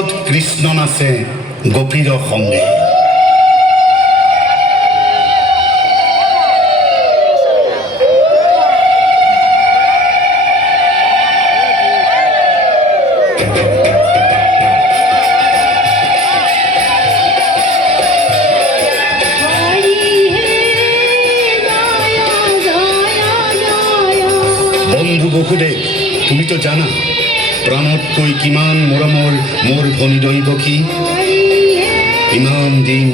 তীৰত কৃষ্ণ নাচে গোপীৰ সংগে। বন্ধু বসুদেৱ, তুমি তো জানা প্ৰাণতকৈ কিমান মৰমৰ মোৰ ভনী দৈৱকী। ইমান দিন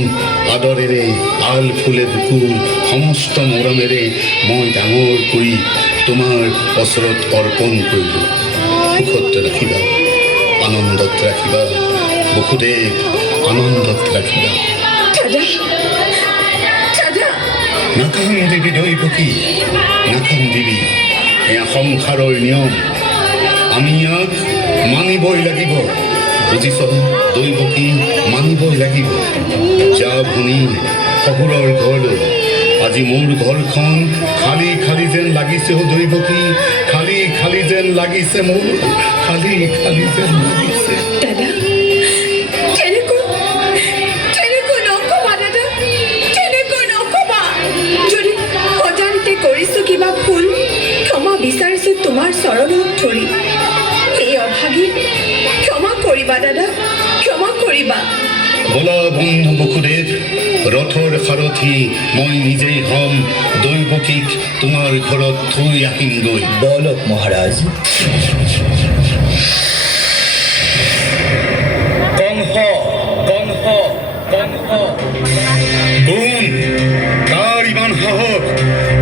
আদৰেৰে আল ফুলে বুকুৰ সমস্ত মৰমেৰে মই ডাঙৰ কৰি তোমাৰ ওচৰত অৰ্পণ কৰিলোঁ। সুখত ৰাখিবা, আনন্দত ৰাখিবা বসুদেৱ, আনন্দত ৰাখিবা। নাকান্দিবি দৈৱকী, নাকান্দিবি। এয়া সংসাৰৰ নিয়ম, আমি ইয়াক মানিবই লাগিব। বুজিছ দৈৱকী, মানিবই লাগিব। যা ভনী শহুৰৰ ঘৰলৈ। আজি মোৰ ঘৰখন খালী খালী যেন লাগিছে অ দৈৱকী, খালী খালী যেন লাগিছে মোৰ, খালী খালী যেন লাগিছে। কৰিছো কিবা ভুল, ক্ষমা বিচাৰিছো তোমাৰ চৰণত ধৰি। এই অভাগী ক্ষমা কৰিবা দাদা, ক্ষমা কৰিবা। বলা বন্ধু বসুদেৱ, ৰথৰ সাৰথি মই নিজেই হ'ম। দৈৱকীক তোমাৰ ঘৰত থৈ আহিমগৈ। বলক মহাৰাজ। কংস কংস কংস। কোন? কাৰ ইমান সাহস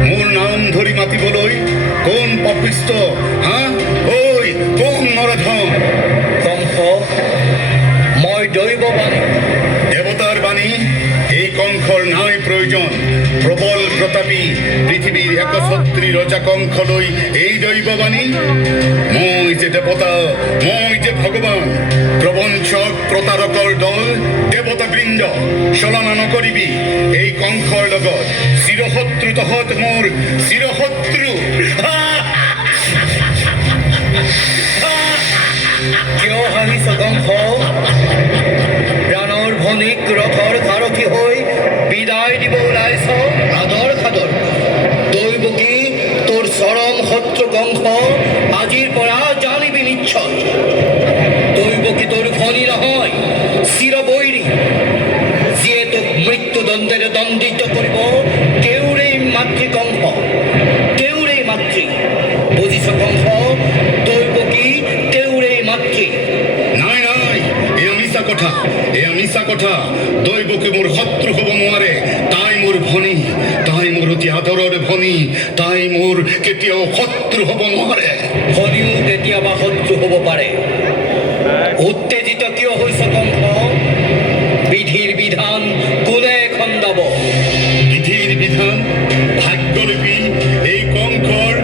মোৰ নাম ধৰি মাতিবলৈ? কোন পাপিষ্ট? হা ঐ কোন নৰধম? কংস, মই দৈৱবাণী। দেৱতাৰ বাণী? এই কংসৰ নাই প্ৰয়োজন। প্ৰবল প্ৰতাপী পৃথিৱীৰ একছত্ৰী ৰজা কংসলৈ এই দৈৱবাণী? মই যে দেৱতা, মই যে ভগৱান। প্ৰবঞ্চক প্ৰতাৰকৰ দল, দেৱতাবৃন্দ, চলনা নকৰিবি এই কংসৰ লগত। চিৰশত্ৰু তহঁত, মোৰ চিৰশত্ৰু। কিয় হাঁহিছ কংস? প্ৰাণৰ ভনীক ৰথৰ সাৰথি হৈ বিদায় দিব ওলাইছ? আদৰ খাদৰ। দৈৱকী তোৰ চৰম শত্ৰু কংস আজিৰ পৰা জানিবি নিশ্চয়। দৈৱকী তোৰ ভনী নহয়, চিৰবৈৰী। যিয়ে তোক মৃত্যুদণ্ডেৰে দণ্ডিত কৰিব, তেওঁৰেই মাতৃ কংস, তেওঁৰেই মাতৃ। বুজিছ কংস? দৈৱকী তেওঁৰেই মাতৃ। নাই নাই, এয়া মিছা কথা, এয়া মিছা কথা। দৈৱকী মোৰ শত্ৰু হ'ব নোৱাৰে। তাই মোৰ ভনী, তাই মোৰ অতি আদৰৰ ভনী। তাই মোৰ কেতিয়াও শত্ৰু হ'ব নোৱাৰে। ভনীও কেতিয়াবা শত্ৰু হ'ব পাৰে। উত্তেজিত কিয় হৈছ কংস? বিধিৰ বিধান কোনে খণ্ডাব? বিধিৰ বিধান, ভাগ্যলিপি এই কংসৰ।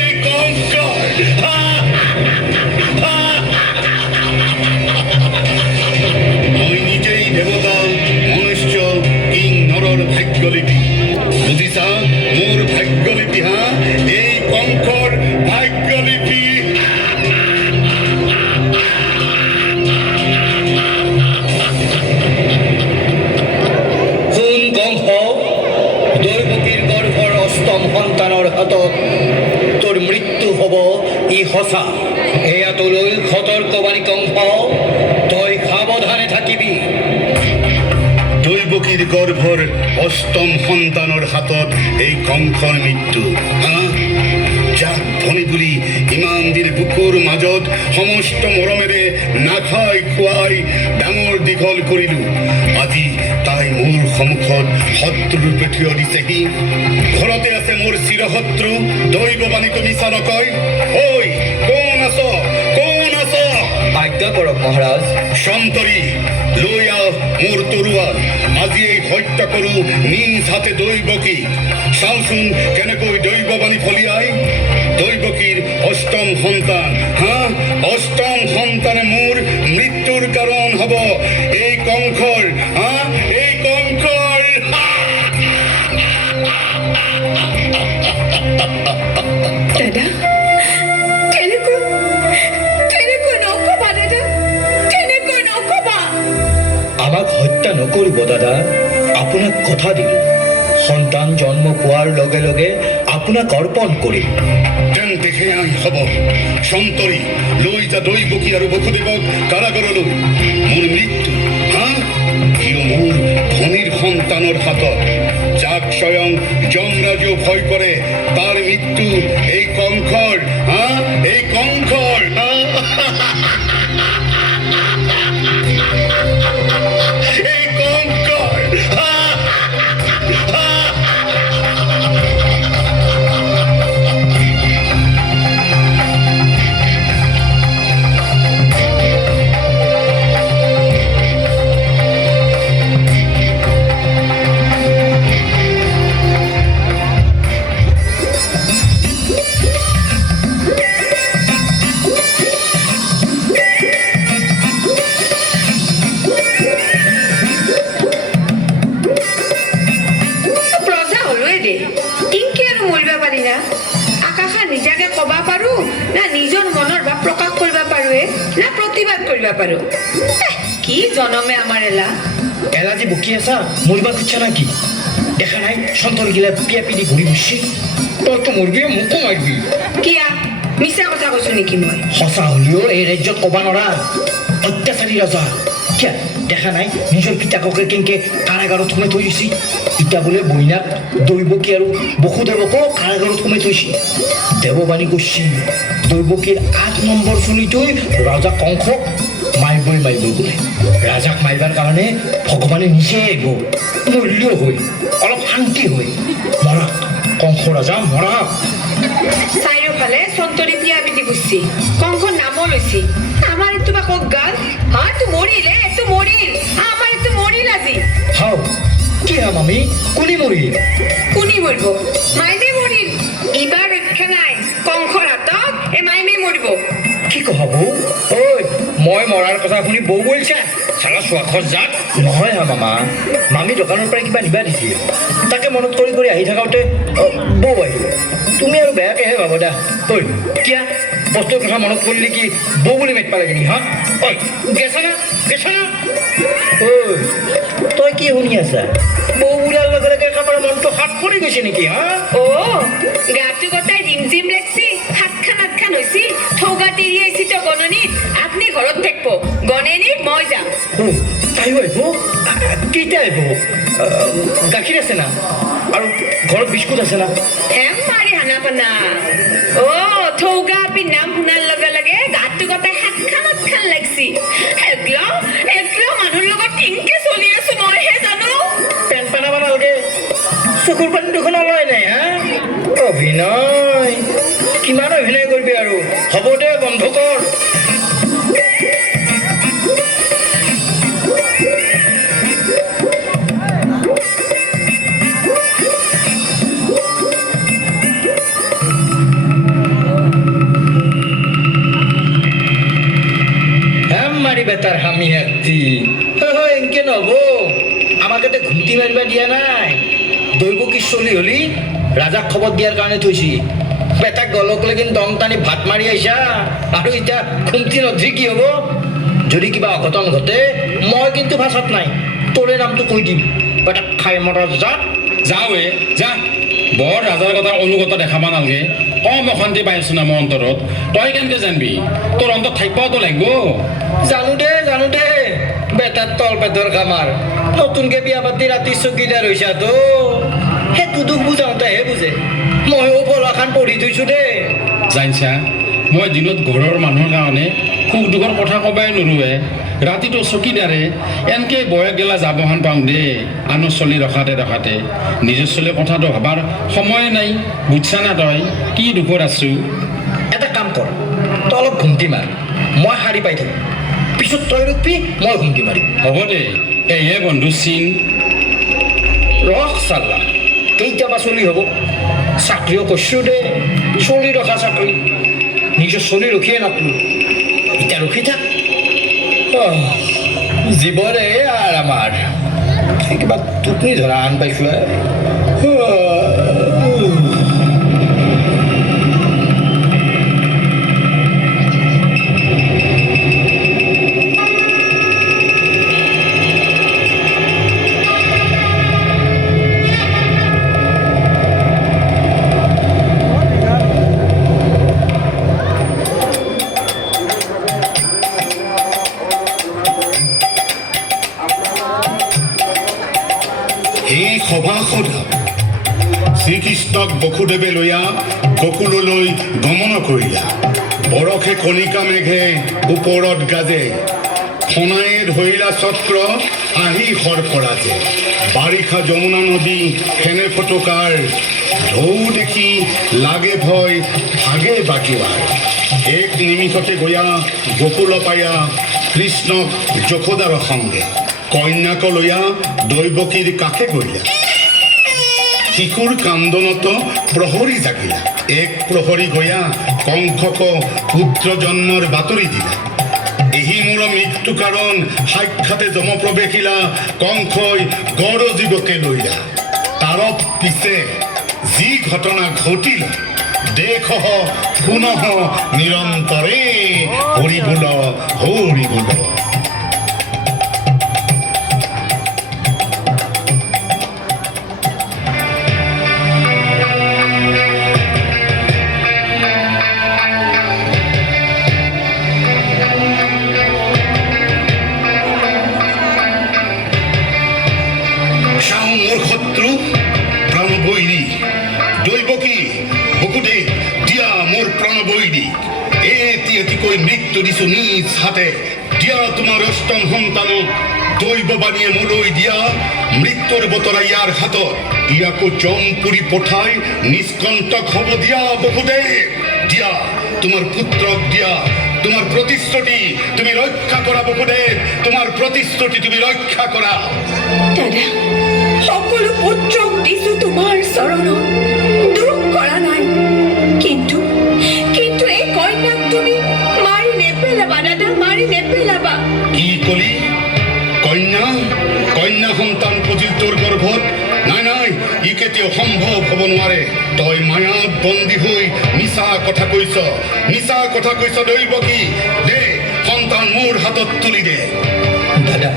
এই কংসৰ মই নিজেই দেৱতা, মনুষ্য, কিং নৰৰ ভাগ্যলিপি। বুজিছা মোৰ ভাগ্যলিপি? হা, এই কংসৰ ভাগ্যলিপি। শুন কংস, দৈৱকীৰ গৰ্ভৰ অষ্টম সন্তানৰ হাতত তোৰ মৃত্যু হ'ব, ই সঁচা। এয়া তোলৈ সতৰ্কবাণী কংস, তই সাৱধানে থাকিবি। দৈৱকীৰ গৰ্ভৰ অষ্টম সন্তানৰ হাতত এই কংসৰ মৃত্যু। হা, যাক ভনী বুলি ইমান দিন বুকুৰ মাজত সমস্ত মৰমেৰে নাখাই খুৱাই ডাঙৰ দীঘল কৰিলোঁ, আজি তাই মোৰ সন্মুখত শত্ৰুৰূপে থিয় দিছেহি। ঘৰতে আছে মোৰ চিৰশত্ৰু। দৈৱবাণীটো মিছা নকয়। ঐ কোন আছ, কোন আছ? আজ্ঞা কৰক মহাৰাজ। সন্তৰী লৈ আহ মোৰ তৰোৱাল। আজি এই হত্যা কৰোঁ নিজ হাতে দৈৱকী। চাওঁচোন কেনেকৈ দৈৱবাণী ফলিয়াই। দৈৱকীৰ অষ্টম সন্তান, হা, অষ্টম সন্তানে মোৰ মৃত্যুৰ কাৰণ হ'ব। এই কংসৰ, হা, এই কংসৰ। দাদা দাদা আপোনাক কথা দিলোঁ সন্তান জন্ম পোৱাৰ লগে লগে আপোনাক অৰ্পণ কৰিম তেন্তে সেয়াই হ'ব সন্তৰি লৈ যা দৈৱকী আৰু বসুদেৱক কাৰাগাৰলৈ মোৰ মৃত্যু কিয় মোৰ ধনীৰ সন্তানৰ হাতত যাক স্বয়ং যমৰাজেও ভয় কৰে তাৰ মৃত্যু এই কংসৰ এই কংসৰ এই কংসৰ প্ৰজা হ'লোৱে দে কিনকে আৰু মৰিব পাৰি না আকাশা নিজাকে ক'বা পাৰো না নিজৰ মনৰ ভাৱ প্ৰকাশ কৰিব পাৰোৱে না প্ৰতিবাদ কৰিব পাৰো কি জনমে আমাৰ এলা এলা যে বকি আছা মৰিব খুজছা নাকি দেখা নাই সন্তৰগিলা পিয়া পিদি ঘূৰি ফুৰিছে তইতো মৰবি মোকো মাৰিবি কিয়া মিছা কথা কৈছো নেকি মই সঁচা হ'লেও এই ৰাজ্যত ক'বা নৰা অত্যাচাৰী ৰজা কিয়া দেখা নাই নিজৰ পিতাককে কেনেকে কাৰাগাৰত সোমাই থৈ দিছে ইটা বোলে বইনাক দৈৱকী আৰু বসুদেৱকো কাৰাগাৰত সোমাই থৈছে দেৱবাণী কৈছে দৈৱকীৰ 8 নম্বৰ চুলিটোই ৰজা কংসক মাৰিবই বোলে ৰাজাক মাৰিবৰ কাৰণে ভগৱানে নিজে আহিব মূল্য হৈ অলপ শান্তি হৈ মৰাক কংস ৰজা মৰাক চাৰিওফালে সন্তৰি পিয়া পিটি গুচি কংস নামো লৈছি আমাৰ এইটো বা কক গাল তো মৰিল আমাৰ এইটো মৰিল আজি হাও কি হাম আমি কোনে মৰিল কোনি মৰিব মাইমে মৰিল ইবাৰ ৰক্ষা নাই কংসৰ হাতত এই মাইমে মৰিব কি কহাব ঐ মই মৰাৰ কথা শুনি বৌ বলছা চালা চোৱাখৰ জাত নহয় হা মামা মামী দোকানৰ পৰা কিবা নিবা দিছিল তাকে মনত কৰি কৰি আহি থাকোঁতে বৌ আহিল তুমি আৰু বেয়াকেহে ভাব দা ঐ কিয়া বস্তুৰ কথা মনত কৰিলে কি বৌ বুলি মাতিব লাগে নি হা ঐ গেছা না ঐ তই কি শুনি আছা বৌ বুলাৰ লগে লগে একেবাৰে মনটো হাত পৰি গৈছে নেকি হা গাটো গোটাই জিম লাগছি হাতখান হৈছি ঠৌগা তিৰি আহিছি তো গণনিত আপনি ঘৰত থাকব গণেনিত মই যাম তাইও আহিব কেইটা আহিব গাখীৰ আছে না আৰু ঘৰত বিস্কুট আছে না হেম মাৰি হানা পানা ঠৌগা আপনি নাম শুনাৰ লগে লগে গাটো গোটাই হাতখান লাগছি এগলা মানুহৰ লগত কিনকে চলি আছো মইহে জানো পেন পেনাব নালাগে চকুৰ পানী দুখন ওলাই নাই হা অভিনয় কিমান অভিনয় কৰিবি আৰু হ'ব দে বন্ধ কৰ মাৰি বেটাৰ হামি হাতি এনকে নহ'ব আমাক এতিয়া ঘুমটি মাৰিব দিয়া নাই দৈৱকী চলি হলি ৰাজাক খবৰ দিয়াৰ কাৰণে থৈছি বেটাক গলক লেকিন দম টানি ভাত মাৰি আহিছা আৰু এতিয়া ঘুমটি নধৰি কি হ'ব যদি কিবা অঘটন ঘটে মই কিন্তু ভাষাত নাই তোৰে নামটো কৈ দিম বেটাক খাই মৰা জাত যাওঁৱে যা বৰ ৰাজাৰ কথা অনুগত দেখাব নালাগে কম অশান্তি পাই আছো না মোৰ অন্তৰত তই কেনেকে জানবি তোৰ অন্তৰত থাকিবতো লাগিব জানো দে বেটাৰ তল পেটৰ কামাৰ নতুনকে বিয়া পাতি ৰাতি চকীদাৰ হৈছা তো সেইটো দুখ বুজাওঁতেহে বুজে ময়ো ফলাখান পঢ়ি থৈছো দে জানছা মই দিনত ঘৰৰ মানুহৰ কাৰণে সুখ দুখৰ কথা ক'বাই নোৰোৱে ৰাতিটো চকীদাৰে এনকে বয়স গেলা যাবহান পাওঁ দে আনৰ চলি ৰখাতে নিজৰ চলি কথাটো ভাবাৰ সময় নাই বুজছা না তই কি দুখত আছো এটা কাম কৰ তই অলপ ঘুমটি মাৰ মই শাৰী পাই থাকিম পিছত তই ৰখবি মই ঘুমটি মাৰিম হ'ব দে এইহে বন্ধু চিন ৰখ চাল্লা কেইটাবা চলি হ'ব চাকৰিও কৰিছোঁ দে চলি ৰখা চাকৰি নিজৰ চলি ৰখিয়ে নাপালোঁ এতিয়া ৰখি থাক জীৱনে আৰু আমাৰ কিবা টোপনি ধৰা আন পাইছোঁ বসুদেৱে লৈয়া গকুললৈ গমন কৰিলা বৰষে কণিকা মেঘে ওপৰত গাজে খনায়ে ধৰিলা চক্ৰ আহি সৰপৰাজে বাৰিষা যমুনা নদী ফেনে ফটকাৰ ঢৌ দেখি লাগে ভয় ভাগে বাগিৱাৰ এক নিমিষতে গয়া গকুল পায়া কৃষ্ণক যশোদাৰ সঙ্গে কন্যাক লৈয়া দৈৱকীৰ কাষে গৰিলা শিশুৰ কান্দনত প্ৰহৰী জাগিলা এক প্ৰহৰী গয়া কংসক পুত্ৰ জন্মৰ বাতৰি দিলা এহি মোৰ মৃত্যু কাৰণ সাক্ষাতে যমপ্ৰৱেশিলা কংসই গড় জীৱকে লৈলা তাৰ পিছে যি ঘটনা ঘটিল দেখ পুনঃ নিৰন্তৰে হৰিবোল হৰিবোল মোৰ শত্ৰু প্ৰাণবৈৰী দৈৱকী বসুদেৱ দিয়া মোৰ প্ৰাণবৈৰী এতিকৈ মৃত্যু দিছো নিজ হাতে দিয়া তোমাৰ অষ্টম সন্তানক দৈৱবাণীয়ে মোলৈ দিয়া মৃত্যুৰ বতৰা ইয়াৰ হাতত ইয়াকো জমপুৰি পঠাই নিষ্কণ্টক হ'ব দিয়া বসুদেৱ দিয়া তোমাৰ পুত্ৰক দিয়া তোমাৰ প্ৰতিশ্ৰুতি তুমি ৰক্ষা কৰা বসুদেৱ তোমাৰ প্ৰতিশ্ৰুতি তুমি ৰক্ষা কৰা দাদা সকলো পুত্ৰক দিছো তোমাৰ চৰণত দুখ কৰা নাই কিন্তু কিন্তু এই কন্যাক তুমি মাৰি নেপেলাবা দাদা মাৰি নেপেলাবা কি কলি কন্যা কন্যা সন্তান পুজিল তোৰ গৰ্ভত নাই নাই ই কেতিয়াও সম্ভৱ হ'ব নোৱাৰে তই মায়াত বন্দী হৈ মিছা কথা কৈছ দৈৱকী দে সন্তান মোৰ হাতত তুলি দে দাদা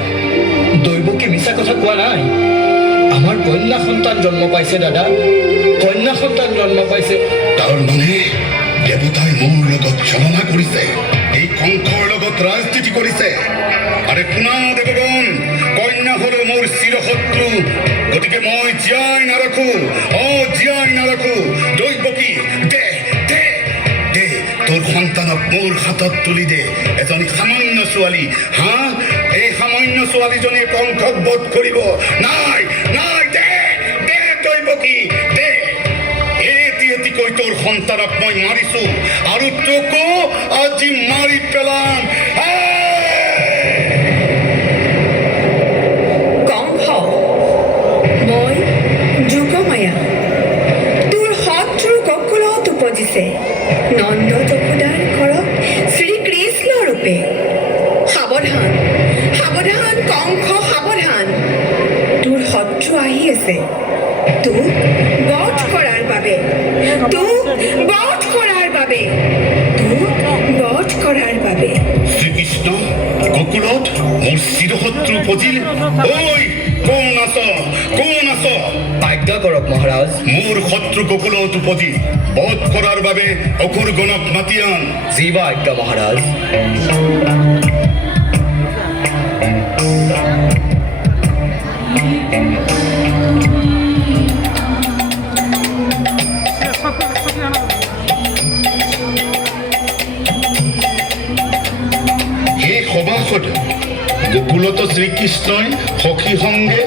দৈৱকী মিছা কথা কোৱা নাই আমাৰ কন্যা সন্তান জন্ম পাইছে দাদা কন্যা সন্তান জন্ম পাইছে তাৰ মানে দেৱতাই মোৰ লগত ছলনা কৰিছে এই কংসৰ লগত ৰাজনীতি কৰিছে আৰে শুনা দেৱগণ কন্যা হ'ল মোৰ চিৰশত্ৰু গতিকে মই জীয়াই নাৰাখো দৈৱকী দে দে দে তোৰ সন্তানক মোৰ হাতত তুলি দে এজনী সামান্য ছোৱালী এই সামান্য ছোৱালীজনীয়ে কংসক বধ কৰিব নাই নাই দে দে দৈৱকী দে এতিকৈ তোৰ সন্তানক মই মাৰিছো আৰু তোকো আজি মাৰি পেলাম কংস মই যোগমায়া তোৰ শত্ৰু গকুলত উপজিছে নন্দ যশোদাৰ ঘৰত শ্ৰীকৃষ্ণ ৰূপে সাৱধান সাৱধান কংস সাৱধান তোৰ শত্ৰু আহি আছে তোক বধ কৰাৰ বাবে শ্ৰীকৃষ্ণ গকুলত মোৰ চিৰশত্ৰু উপজিল ঐ কোন আছ আজ্ঞা কৰক মহাৰাজ মোৰ শত্ৰু গকুলত উপজিল বধ কৰাৰ বাবে অসুৰগণক মাতি আন জীৱা আজ্ঞা মহাৰাজ গোকুলত শ্ৰীকৃষ্ণই সখী সংগে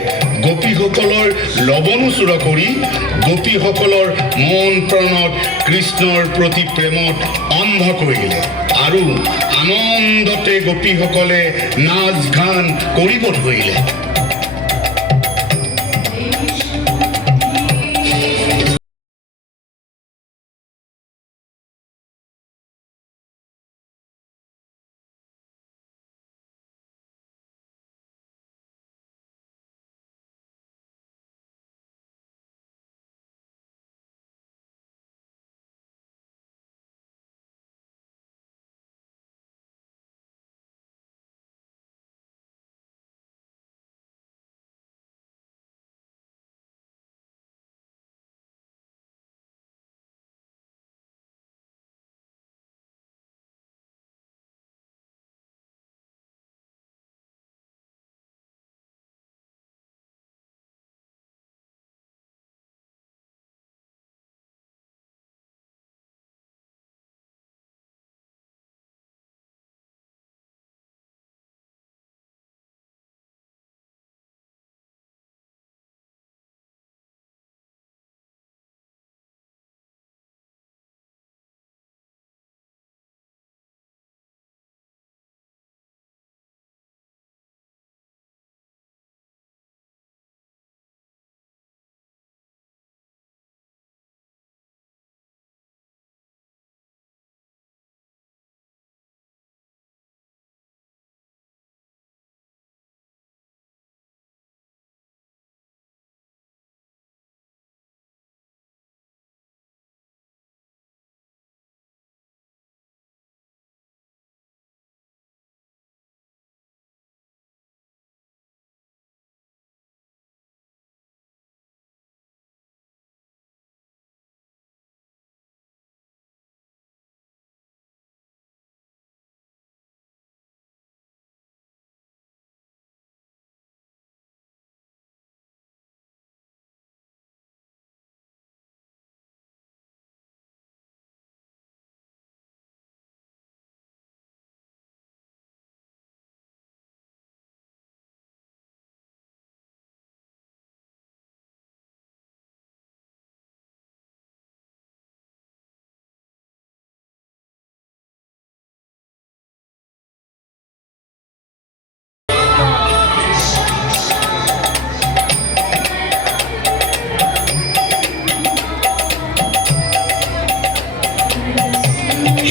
গোপীসকলৰ লৱণোচুৰ কৰি গোপীসকলৰ মন প্ৰাণত কৃষ্ণৰ প্ৰতি প্ৰেমত অন্ধ কৰিলে আৰু আনন্দতে গোপীসকলে নাচ গান কৰিব ধৰিলে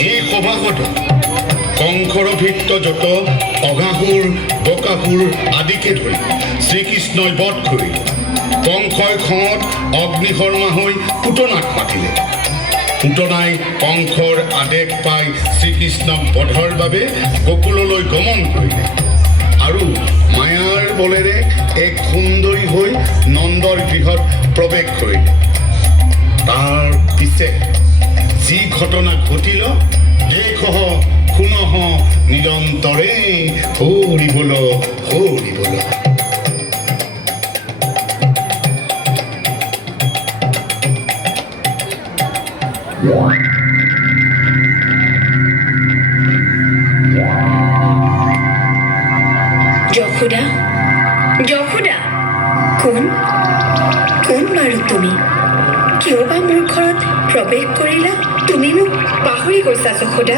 এই সভাসদ কংসৰ ভিত্ত যত অঘাসুৰ বকাসুৰ আদিকে ধৰি শ্ৰীকৃষ্ণই বধ কৰি কংসই খঙত অগ্নিশৰ্মা হৈ পুতনাক মাতিলে। পুতনাই কংসৰ আদেশ পাই শ্ৰীকৃষ্ণক বধৰ বাবে গোকুললৈ গমন কৰিলে আৰু মায়াৰ বলেৰে এক সুন্দৰী হৈ নন্দৰ গৃহত প্ৰৱেশ কৰিলে। তাৰ পিছে যি ঘটনা ঘটিল দেখহ শুনহ নিৰন্তৰে হৰি বল হৰি বল। যশোদা, যশোদা, কোন কোন বাৰু তুমি? কিয় বা মোৰ ঘৰত প্ৰৱেশ কৰিলা? তুমি মোক পাহৰি গৈছা যশোদা।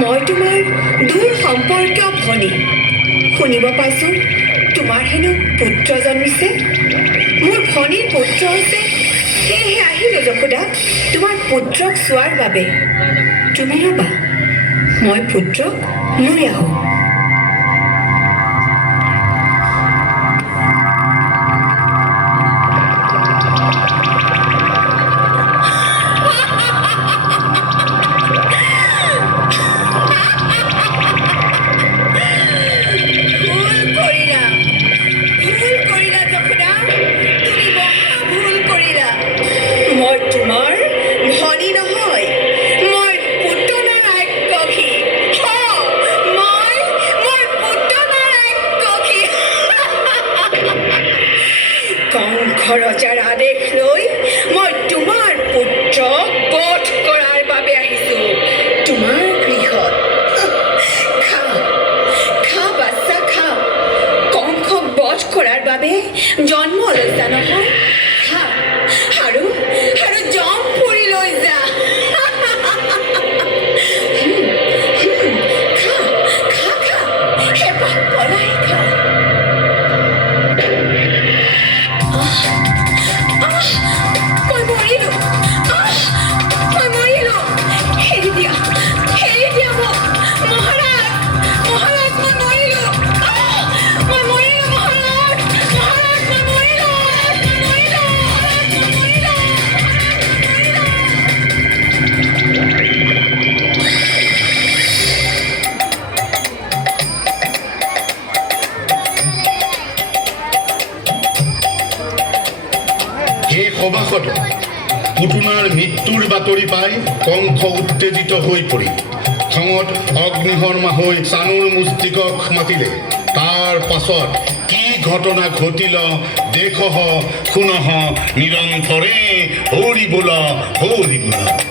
মই তোমাৰ দূৰ সম্পৰ্কীয় ভনী। শুনিব পাইছোঁ তোমাৰ হেনো পুত্ৰ জন্মিছে। মোৰ ভনীৰ পুত্ৰ হৈছে, সেয়েহে আহিলোঁ যশোদা তোমাৰ পুত্ৰক চোৱাৰ বাবে। তুমি ৰ'বা, মই পুত্ৰক লৈ আহোঁ। ৰজাৰ আদেশ লৈ মই তোমাৰ পুত্ৰক বধ কৰাৰ বাবে আহিছোঁ তোমাৰ গৃহত। খা খা বাচ্চা খা, কংসক বধ কৰাৰ বাবে জন্ম লৈছা নহয়। খা আৰু জম ফুৰি লৈ যা। খা খা খা, হেঁপাহ পলাই খা। সভাসদ পুতনাৰ মৃত্যুৰ বাতৰি পাই কংস উত্তেজিত হৈ পৰি খঙত অগ্নিশৰ্মা হৈ চানুৰ মুষ্টিকক মাতিলে। তাৰ পাছত কি ঘটনা ঘটিল দেখহ শুনহ নিৰন্তৰে হৰি বোল হৰি বোল।